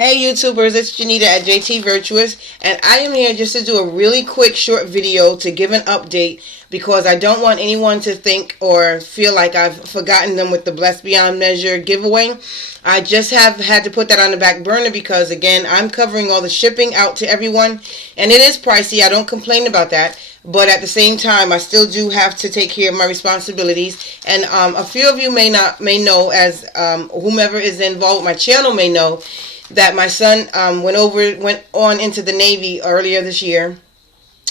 Hey YouTubers, it's Janita at JT Virtuous, and I am here just to do a really quick short video to give an update because I don't want anyone to think or feel like I've forgotten them with the Blessed Beyond Measure giveaway. I just have had to put that on the back burner because, again, I'm covering all the shipping out to everyone, and it is pricey. I don't complain about that. But at the same time, I still do have to take care of my responsibilities. And a few of you may know, as whomever is involved with my channel may know, that my son went on into the Navy earlier this year,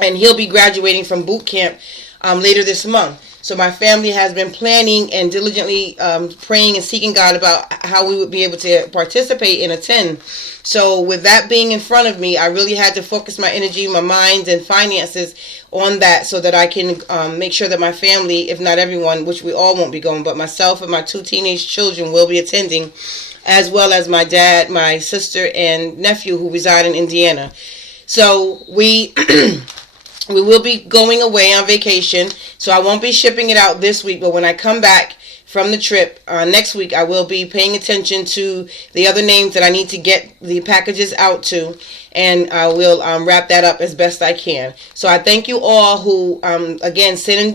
and he'll be graduating from boot camp later this month. So my family has been planning and diligently praying and seeking God about how we would be able to participate and attend. So with that being in front of me, I really had to focus my energy, my mind, and finances on that so that I can make sure that my family, if not everyone, which we all won't be going, but myself and my 2 teenage children will be attending, as well as my dad, my sister, and nephew who reside in Indiana. So we will be going away on vacation, so I won't be shipping it out this week, but when I come back from the trip next week, I will be paying attention to the other names that I need to get the packages out to, and I will wrap that up as best I can. So I thank you all who, again, sent in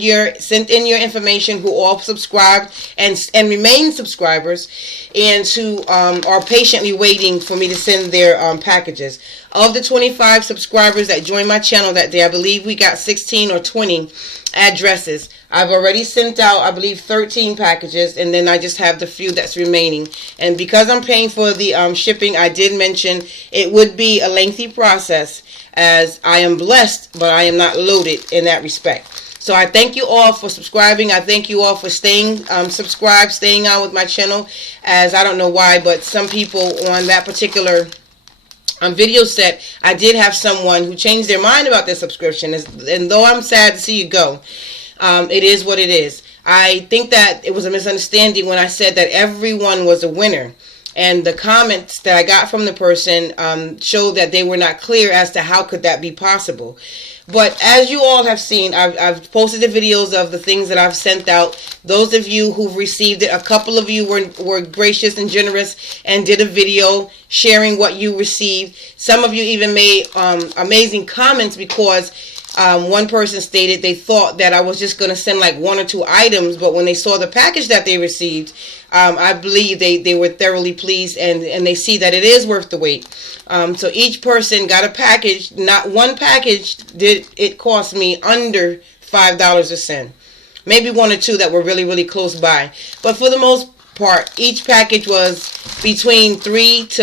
your information, who all subscribed and remain subscribers, and who are patiently waiting for me to send their packages. Of the 25 subscribers that joined my channel that day, I believe we got 16 or 20 addresses. I've already sent out, I believe, 13 packages, and then I just have the few that's remaining. And because I'm paying for the shipping, I did mention it would be a lengthy process, as I am blessed, but I am not loaded in that respect. So I thank you all for subscribing. I thank you all for staying subscribed, staying on with my channel, as I don't know why, but some people on that particular video set, I did have someone who changed their mind about their subscription, and though I'm sad to see you go, it is what it is. I think that it was a misunderstanding when I said that everyone was a winner, and the comments that I got from the person showed that they were not clear as to how could that be possible. But as you all have seen, I've posted the videos of the things that I've sent out. Those of you who've received it, a couple of you were gracious and generous and did a video sharing what you received. Some of you even made amazing comments because one person stated they thought that I was just going to send like 1 or 2 items, but when they saw the package that they received, I believe they were thoroughly pleased, and they see that it is worth the wait. So each person got a package. Not one package did it cost me under $5 a cent. Maybe 1 or 2 that were really, really close by. But for the most part, each package was between $3 to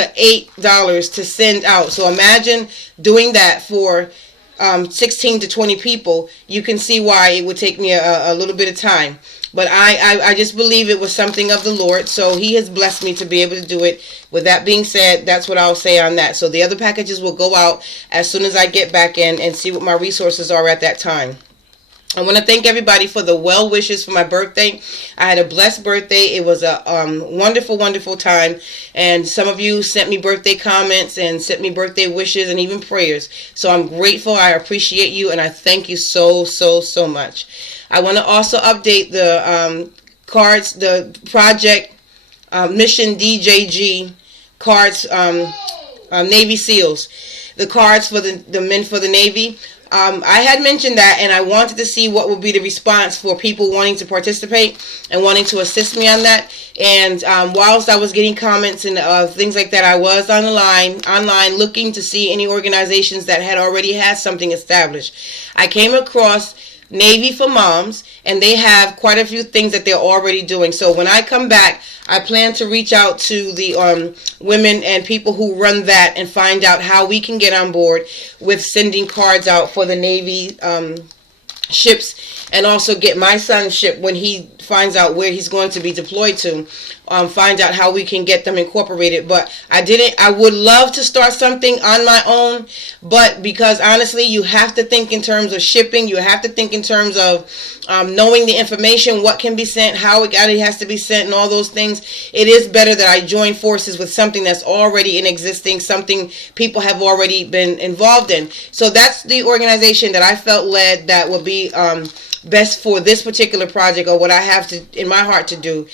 $8 to send out. So imagine doing that for 16 to 20 people. You can see why it would take me a little bit of time. But I just believe it was something of the Lord, so He has blessed me to be able to do it. With that being said, that's what I'll say on that. So the other packages will go out as soon as I get back in and see what my resources are at that time. I want to thank everybody for the well wishes for my birthday. I had a blessed birthday. It was a wonderful, wonderful time. And some of you sent me birthday comments and sent me birthday wishes and even prayers. So I'm grateful. I appreciate you, and I thank you so, so, so much. I want to also update the cards, the Project Mission DJG cards, Navy SEALs. The cards for the men for the Navy. I had mentioned that, and I wanted to see what would be the response for people wanting to participate and wanting to assist me on that. And whilst I was getting comments and things like that, I was online looking to see any organizations that had already had something established. I came across Navy for Moms, and they have quite a few things that they're already doing. So when I come back, I plan to reach out to the women and people who run that and find out how we can get on board with sending cards out for the Navy ships, and also get my son's ship when he finds out where he's going to be deployed to, find out how we can get them incorporated. But I would love to start something on my own, but because honestly, you have to think in terms of shipping, you have to think in terms of knowing the information, what can be sent, how it has to be sent, and all those things. It is better that I join forces with something that's already in existing, something people have already been involved in. So that's the organization that I felt led that would be best for this particular project or what I have to in my heart to do.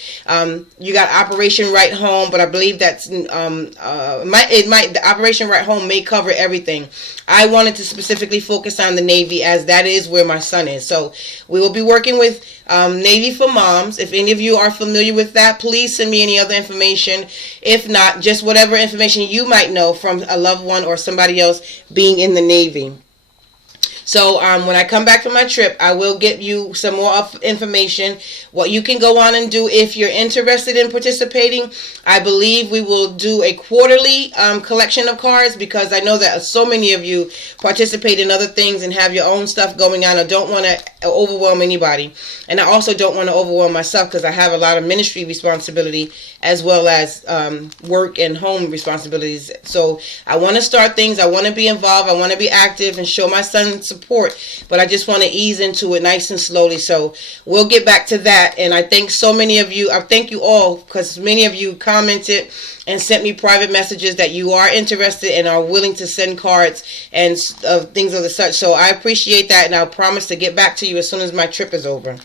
You got Operation Right Home, but I believe that's the Operation Right Home may cover everything. I wanted to specifically focus on the Navy, as that is where my son is. So we will be working with Navy for Moms. If any of you are familiar with that, please send me any other information. If not, just whatever information you might know from a loved one or somebody else being in the Navy. So when I come back from my trip, I will give you some more information, what you can go on and do if you're interested in participating. I believe we will do a quarterly collection of cards, because I know that so many of you participate in other things and have your own stuff going on. I don't want to overwhelm anybody. And I also don't want to overwhelm myself, because I have a lot of ministry responsibility as well as work and home responsibilities. So I want to start things. I want to be involved. I want to be active and show my son support, but I just want to ease into it nice and slowly. So we'll get back to that. And I thank so many of you. I thank you all, because many of you commented and sent me private messages that you are interested and are willing to send cards and things of the such. So I appreciate that, and I'll promise to get back to you as soon as my trip is over.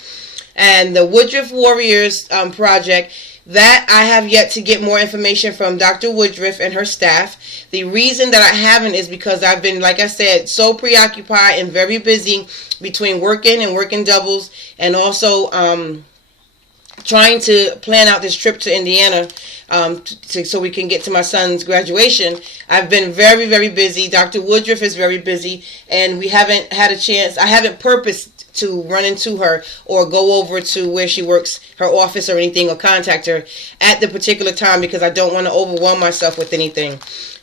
And the Woodruff Warriors project, that I have yet to get more information from Dr. Woodruff and her staff. The reason that I haven't is because I've been, like I said, so preoccupied and very busy between working and working doubles, and also trying to plan out this trip to Indiana so we can get to my son's graduation. I've been very, very busy. Dr. Woodruff is very busy, and we haven't had a chance. I haven't purposed to run into her or go over to where she works, her office or anything, or contact her at the particular time, because I don't want to overwhelm myself with anything.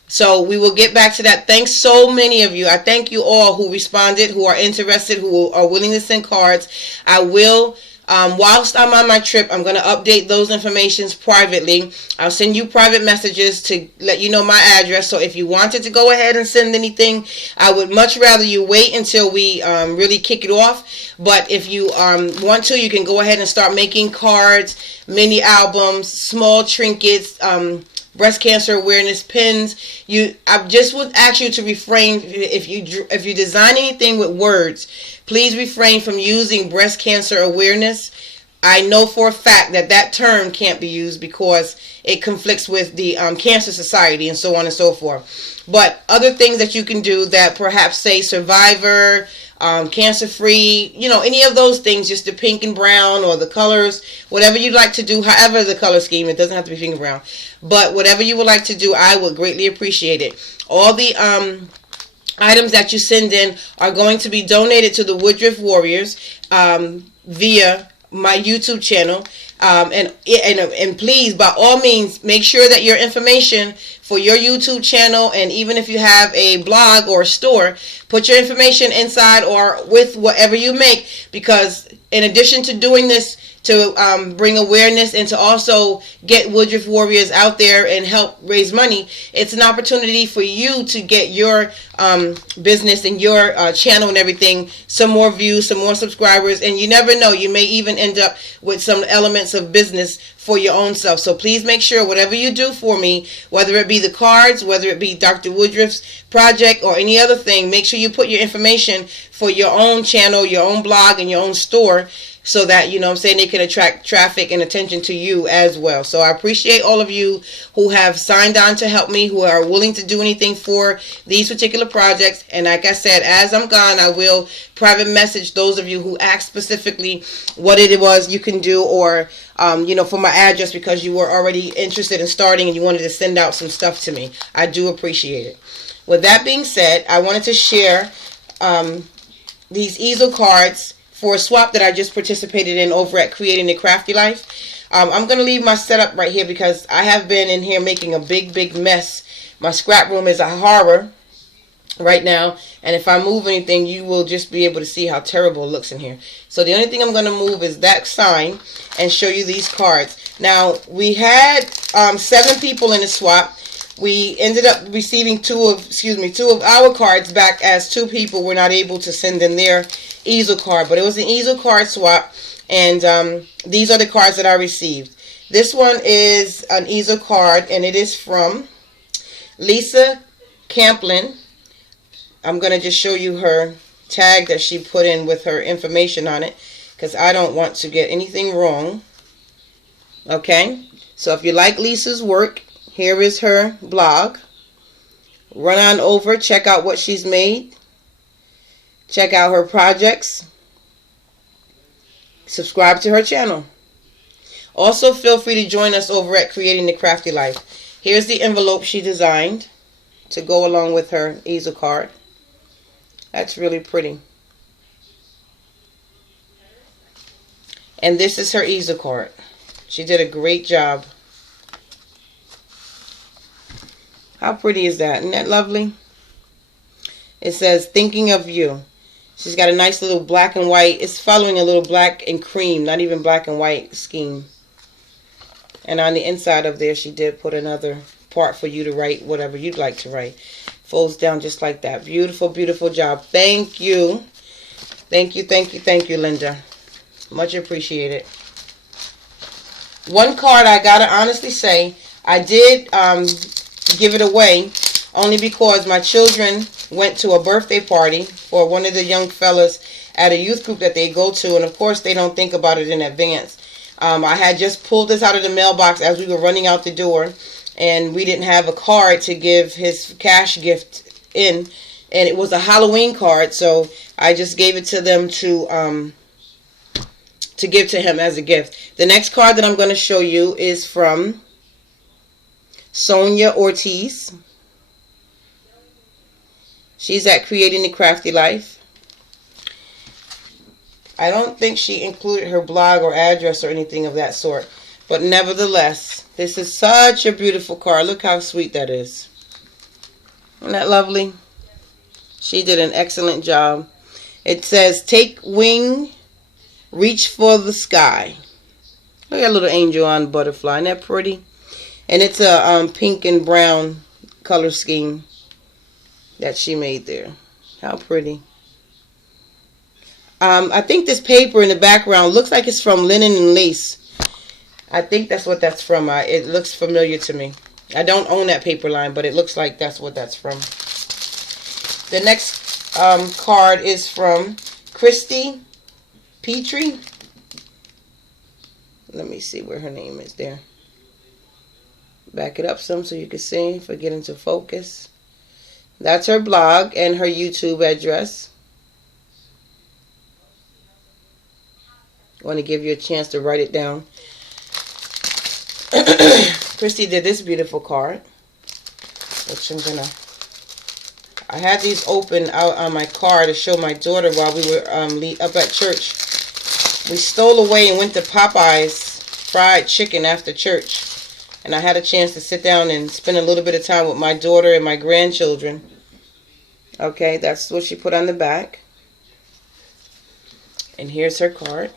So we will get back to that. Thanks so many of you. I thank you all who responded, who are interested, who are willing to send cards. I will, whilst I'm on my trip, I'm going to update those informations privately. I'll send you private messages to let you know my address. So if you wanted to go ahead and send anything, I would much rather you wait until we really kick it off. But if you want to, you can go ahead and start making cards, mini albums, small trinkets, breast cancer awareness pins. I just would ask you to refrain, if you design anything with words, please refrain from using breast cancer awareness. I know for a fact that that term can't be used because it conflicts with the Cancer Society and so on and so forth. But other things that you can do that perhaps say survivor, cancer-free, any of those things, just the pink and brown or the colors, whatever you'd like to do, however the color scheme, it doesn't have to be pink and brown, but whatever you would like to do, I would greatly appreciate it. All the items that you send in are going to be donated to the Woodruff Warriors via my YouTube channel. And please, by all means, make sure that your information for your YouTube channel, and even if you have a blog or a store, put your information inside or with whatever you make, because in addition to doing this to bring awareness and to also get Woodruff Warriors out there and help raise money, it's an opportunity for you to get your business and your channel and everything some more views, some more subscribers, and you never know, you may even end up with some elements of business for your own self. So please make sure whatever you do for me, whether it be the cards, whether it be Dr. Woodruff's project or any other thing, make sure you put your information for your own channel, your own blog, and your own store, so that, they can attract traffic and attention to you as well. So I appreciate all of you who have signed on to help me, who are willing to do anything for these particular projects. And like I said, as I'm gone, I will private message those of you who asked specifically what it was you can do, or for my address, because you were already interested in starting and you wanted to send out some stuff to me. I do appreciate it. With that being said, I wanted to share these EASEL cards for a swap that I just participated in over at Creating a Crafty Life. I'm going to leave my setup right here because I have been in here making a big mess. My scrap room is a horror right now, and if I move anything, you will just be able to see how terrible it looks in here. So the only thing I'm going to move is that sign and show you these cards. Now, we had 7 people in the swap. We ended up receiving two of our cards back, as 2 people were not able to send in their EASEL card. But it was an EASEL card swap, and these are the cards that I received. This one is an EASEL card, and it is from Lisa Camplin. I'm going to just show you her tag that she put in with her information on it. because I don't want to get anything wrong. Okay, so if you like Lisa's work, here is her blog. Run on over, check out what she's made. Check out her projects. Subscribe to her channel. Also, feel free to join us over at Creating the Crafty Life. Here's the envelope she designed to go along with her easel card. That's really pretty. And this is her easel card. She did a great job. How pretty is that? Isn't that lovely? It says, thinking of you. She's got a nice little black and white. It's following a little black and cream, not even black and white scheme. And on the inside of there, she did put another part for you to write whatever you'd like to write. Folds down just like that. Beautiful, beautiful job. Thank you. Thank you, thank you, thank you, Linda. Much appreciated. One card I gotta honestly say, I did give it away only because my children went to a birthday party for one of the young fellas at a youth group that they go to, and of course they don't think about it in advance. I had just pulled this out of the mailbox as we were running out the door, and we didn't have a card to give his cash gift in, and it was a Halloween card, so I just gave it to them to give to him as a gift. The next card that I'm going to show you is from Sonia Ortiz. She's at Creating the Crafty Life. I don't think she included her blog or address or anything of that sort. But nevertheless, this is such a beautiful card. Look how sweet that is. Isn't that lovely? She did an excellent job. It says, take wing, reach for the sky. Look at a little angel on butterfly. Isn't that pretty? And it's a pink and brown color scheme that she made there. How pretty. I think this paper in the background looks like it's from Linen and Lace. I think that's what that's from. It looks familiar to me. I don't own that paper line, but it looks like that's what that's from. The next card is from Christy Petrie. Let me see where her name is there. Back it up some so you can see if I get into focus. That's her blog and her YouTube address. I want to give you a chance to write it down. Christy did this beautiful card, which I had these open out on my car to show my daughter while we were up at church. We stole away and went to Popeye's fried chicken after church. And I had a chance to sit down and spend a little bit of time with my daughter and my grandchildren. Okay, that's what she put on the back. And here's her card.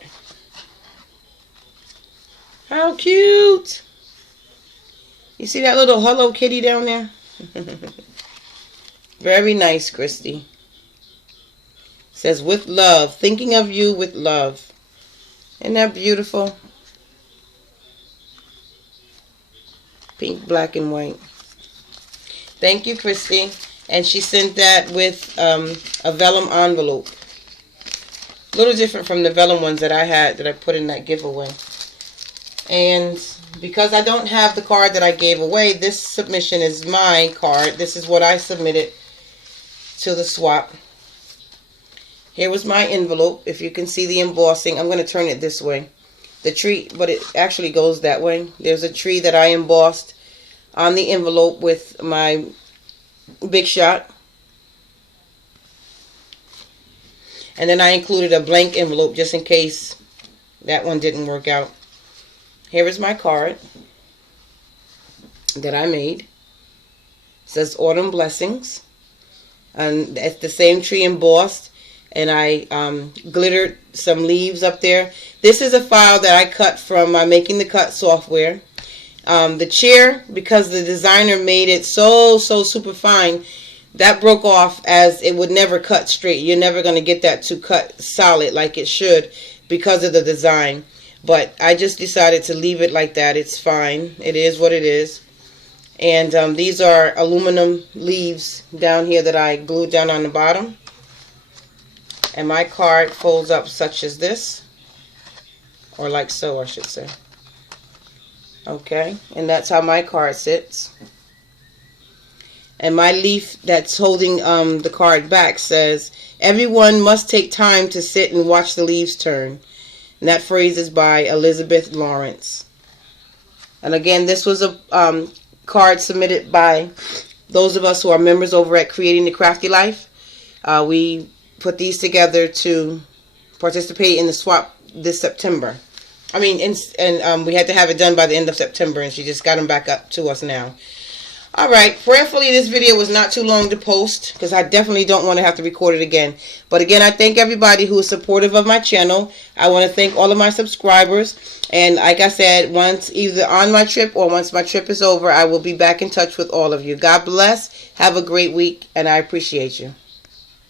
How cute! You see that little Hello Kitty down there? Very nice, Christy. Says, with love. Thinking of you with love. Isn't that beautiful? Pink, black, and white. Thank you, Christy. And she sent that with a vellum envelope. A little different from the vellum ones that I had that I put in that giveaway. And because I don't have the card that I gave away, this submission is my card. This is what I submitted to the swap. Here was my envelope. If you can see the embossing, I'm going to turn it this way. The tree, but it actually goes that way. There's a tree that I embossed on the envelope with my Big Shot. And then I included a blank envelope just in case that one didn't work out. Here is my card that I made. It says Autumn Blessings. And it's the same tree embossed. And I glittered some leaves up there. This is a file that I cut from my Making the Cut software. The chair, because the designer made it so super fine, that broke off as it would never cut straight. You're never going to get that to cut solid like it should because of the design. But I just decided to leave it like that. It's fine. It is what it is. And these are aluminum leaves down here that I glued down on the bottom. And my card folds up such as this. or like so, I should say. Okay, and that's how my card sits. And my leaf that's holding the card back says, everyone must take time to sit and watch the leaves turn. And that phrase is by Elizabeth Lawrence. And again, this was a card submitted by those of us who are members over at Creating the Crafty Life. We put these together to participate in the swap this September. I mean, and we had to have it done by the end of September, and she just got them back up to us now. Alright, prayerfully this video was not too long to post, because I definitely don't want to have to record it again. But again, I thank everybody who is supportive of my channel. I want to thank all of my subscribers. And like I said, once either on my trip or once my trip is over, I will be back in touch with all of you. God bless. Have a great week, and I appreciate you.